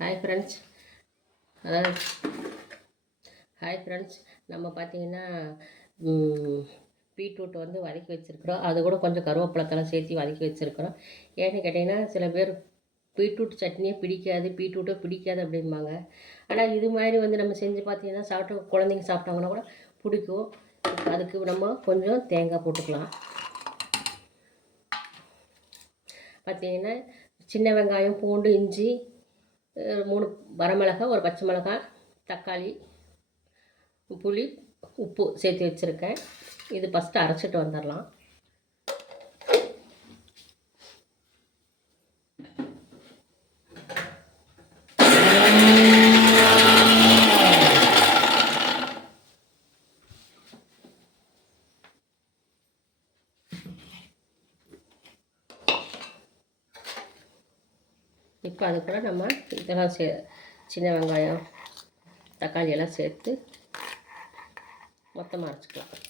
Hi friends. அதாவது hi friends, நம்ம பார்த்தீங்கன்னா பீட்ரூட் வந்து வதக்கி வச்சுருக்குறோம். அது கூட கொஞ்சம் கருவேப்பிலத்தெல்லாம் சேர்த்து வதக்கி வச்சுருக்குறோம். ஏன்னு கேட்டிங்கன்னா, சில பேர் பீட்ரூட் சட்னியே பிடிக்காது, பீட்ரூட்டே பிடிக்காது அப்படிம்பாங்க. ஆனால் இது மாதிரி வந்து நம்ம செஞ்சு பார்த்தீங்கன்னா சாப்பிட்டு குழந்தைங்க சாப்பிட்டாங்கன்னா கூட பிடிக்கும். அதுக்கு நம்ம கொஞ்சம் தேங்காய் போட்டுக்கலாம். பார்த்தீங்கன்னா சின்ன வெங்காயம், பூண்டு, இஞ்சி, 3 வரமிளகாய், ஒரு பச்சை மிளகாய், தக்காளி, புளி, உப்பு சேர்த்து வச்சுருக்கேன். இது ஃபஸ்ட்டு அரைச்சிட்டு வந்துடலாம். இப்போ அது கூட நம்ம இதெல்லாம் சின்ன வெங்காயம், தக்காளி எல்லாம் சேர்த்து மொத்தமாக அரைச்சிக்கலாம்.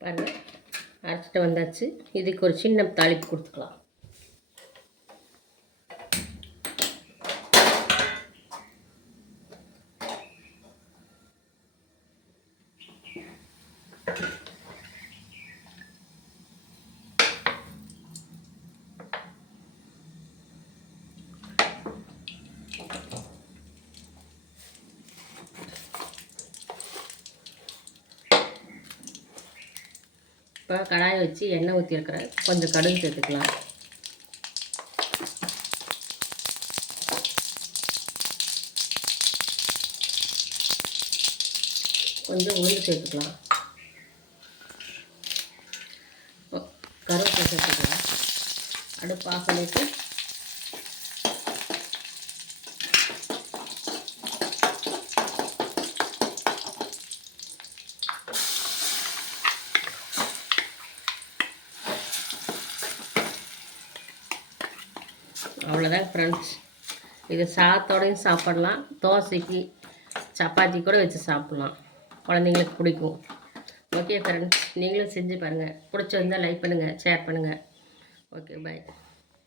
பாருங்கள், அரைச்சிட்டு வந்தாச்சு. இதுக்கு ஒரு சின்ன தாளிப்பு கொடுத்துக்கலாம். இப்போ கடாயை வச்சு எண்ணெய் ஊற்றிருக்கிறேன். கொஞ்சம் கடுகு சேர்த்துக்கலாம். கொஞ்சம் உளுந்து சேர்த்துக்கலாம். கருவேப்பிலை சேர்த்துக்கலாம். அடுப்பு ஆஃப் பண்ணிவிட்டு அவ்வளோதான் ஃப்ரெண்ட்ஸ். இது சாதத்தோடையும் சாப்பிட்லாம், தோசைக்கு சப்பாத்தி கூட வச்சு சாப்பிட்லாம். குழந்தைங்களுக்கு பிடிக்கும். ஓகே ஃப்ரெண்ட்ஸ், நீங்களும் செஞ்சு பாருங்கள். பிடிச்சிருந்தால் லைக் பண்ணுங்கள், ஷேர் பண்ணுங்கள். ஓகே, பாய்.